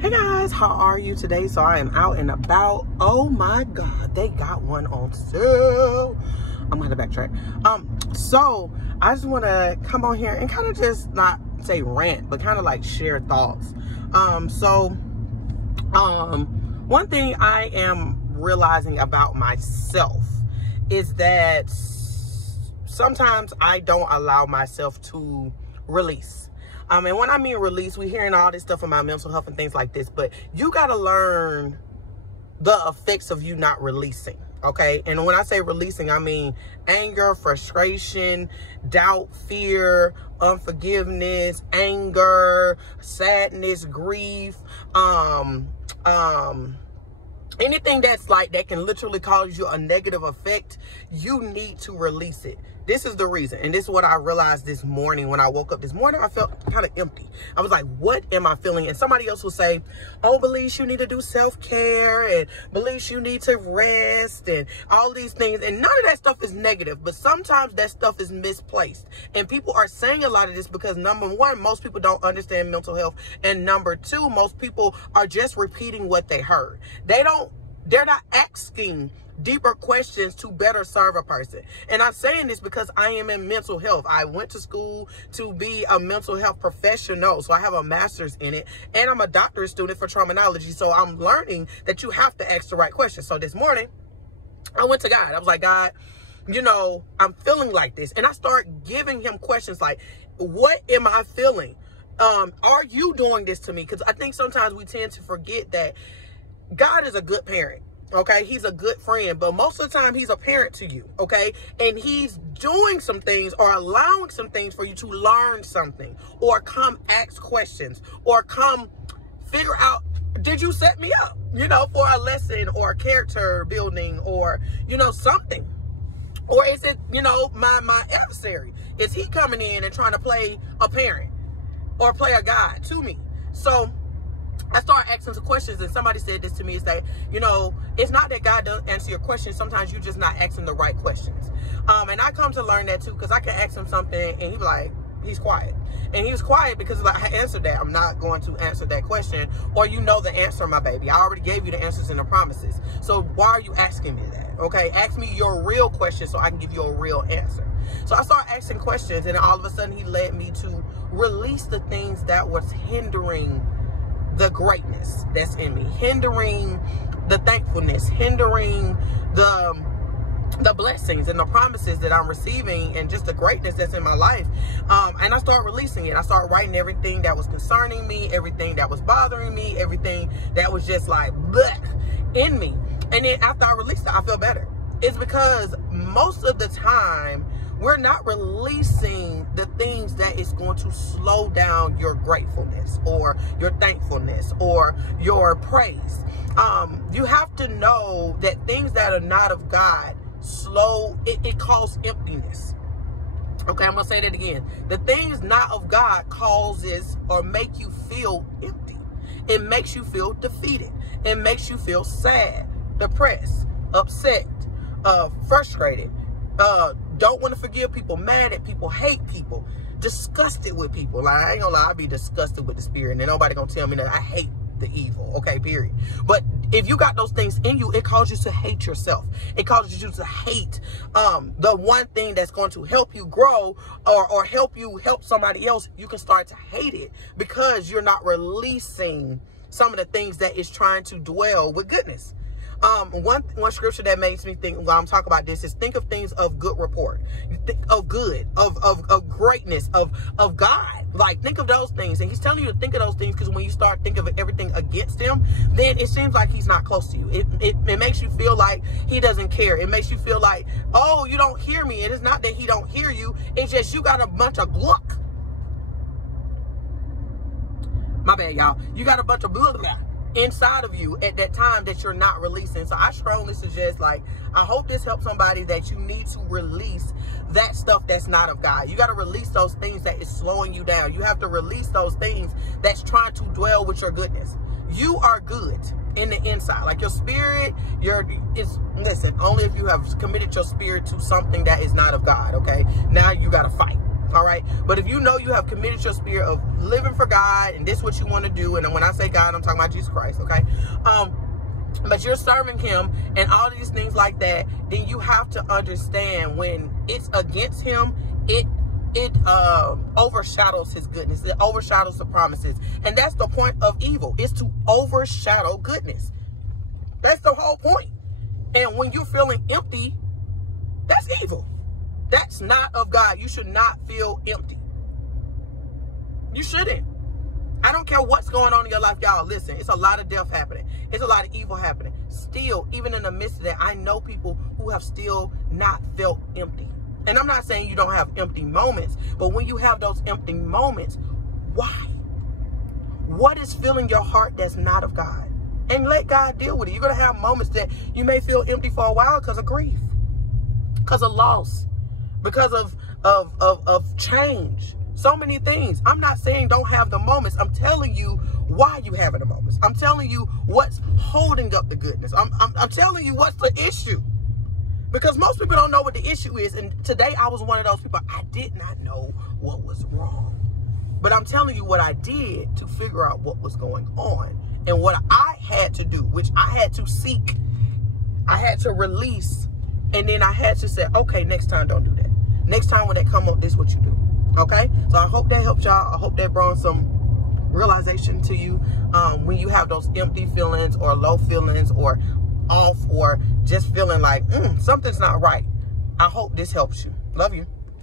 Hey guys, how are you today? So I am out and about. Oh my God, they got one on sale. I'm gonna backtrack. So I just want to come on here and kind of just not say rant, but kind of like share thoughts. One thing I am realizing about myself is that sometimes I don't allow myself to release. And when I mean release, we're hearing all this stuff about mental health and things like this, but you got to learn the effects of you not releasing, okay? And when I say releasing, I mean anger, frustration, doubt, fear, unforgiveness, anger, sadness, grief, anything that's like that can literally cause you a negative effect. You need to release it. This is the reason, and this is what I realized this morning. When I woke up this morning, I felt kind of empty. I was like, what am I feeling? And somebody else will say, oh, Belize, you need to do self-care, and Belize, you need to rest, and all these things. And none of that stuff is negative, but sometimes that stuff is misplaced. And people are saying a lot of this because, number one, most people don't understand mental health. And number two, most people are just repeating what they heard. They're not asking deeper questions to better serve a person. And I'm saying this because I am in mental health. I went to school to be a mental health professional. So I have a master's in it, and I'm a doctorate student for terminology. So I'm learning that you have to ask the right questions. So this morning I went to God. I was like, God, you know, I'm feeling like this. And I start giving him questions like, what am I feeling? Are you doing this to me? Because I think sometimes we tend to forget that God is a good parent. Okay, he's a good friend, but most of the time he's a parent to you, okay? And he's doing some things or allowing some things for you to learn something, or come ask questions, or come figure out, did you set me up, you know, for a lesson or character building, or, you know, something? Or is it, you know, my adversary? Is he coming in and trying to play a parent or play a guide to me? So I started asking some questions, and somebody said this to me, is that, you know, it's not that God doesn't answer your questions. Sometimes you're just not asking the right questions. And I come to learn that too, because I can ask him something and he's like, he's quiet. And he was quiet because like, I answered that. I'm not going to answer that question. Or, you know the answer, my baby. I already gave you the answers and the promises. So why are you asking me that? Okay, ask me your real question so I can give you a real answer. So I started asking questions, and all of a sudden he led me to release the things that was hindering the greatness that's in me, hindering the thankfulness, hindering the blessings and the promises that I'm receiving, and just the greatness that's in my life. And I started releasing it. I started writing everything that was concerning me, everything that was bothering me, everything that was just like bleh in me. And then after I released it, I feel better. It's because most of the time we're not releasing the things that is going to slow down your gratefulness or your thankfulness or your praise. You have to know that things that are not of God it causes emptiness. Okay, I'm gonna say that again. The things not of God causes or make you feel empty. It makes you feel defeated. It makes you feel sad, depressed, upset, frustrated, don't want to forgive people, mad at people, hate people, disgusted with people. Like, I ain't gonna lie, I be disgusted with the spirit, and nobody gonna tell me that I hate the evil, okay, period. But if you got those things in you, it causes you to hate yourself. It causes you to hate the one thing that's going to help you grow or help you help somebody else. You can start to hate it because you're not releasing some of the things that is trying to dwell with goodness. One scripture that makes me think while I'm talking about this is think of things of good report. You think of good, of greatness, of God. Like, think of those things. And he's telling you to think of those things because when you start thinking of everything against him, then it seems like he's not close to you. It makes you feel like he doesn't care. It makes you feel like, oh, you don't hear me. And it's not that he don't hear you. It's just you got a bunch of gluck. My bad, y'all. You got a bunch of blah, blah inside of you at that time that you're not releasing. So I strongly suggest, like, I hope this helps somebody, that you need to release that stuff that's not of God. You got to release those things that is slowing you down. You have to release those things that's trying to dwell with your goodness. You are good in the inside. Like, your spirit, listen, only if you have committed your spirit to something that is not of God, okay? Now you got to fight. All right. But if you know you have committed your spirit of living for God and this is what you want to do, and when I say God, I'm talking about Jesus Christ, okay? But you're serving him and all these things like that, then you have to understand when it's against him, it overshadows his goodness. It overshadows the promises. And that's the point of evil, is to overshadow goodness. That's the whole point. And when you're feeling empty, that's evil. That's not of God. You should not feel empty. You shouldn't. I don't care what's going on in your life, y'all. Listen, it's a lot of death happening. It's a lot of evil happening. Still, even in the midst of that, I know people who have still not felt empty. And I'm not saying you don't have empty moments, but when you have those empty moments, why? What is filling your heart that's not of God? And let God deal with it. You're going to have moments that you may feel empty for a while because of grief, because of loss, because of change. So many things. I'm not saying don't have the moments. I'm telling you why you having the moments. I'm telling you what's holding up the goodness. I'm telling you what's the issue. Because most people don't know what the issue is. And today I was one of those people. I did not know what was wrong. But I'm telling you what I did to figure out what was going on. And what I had to do, which I had to seek. I had to release. And then I had to say, okay, next time don't do that. Next time when they come up, this is what you do. Okay, so I hope that helped y'all. I hope that brought some realization to you when you have those empty feelings or low feelings or off or just feeling like something's not right. I hope this helps you. Love you.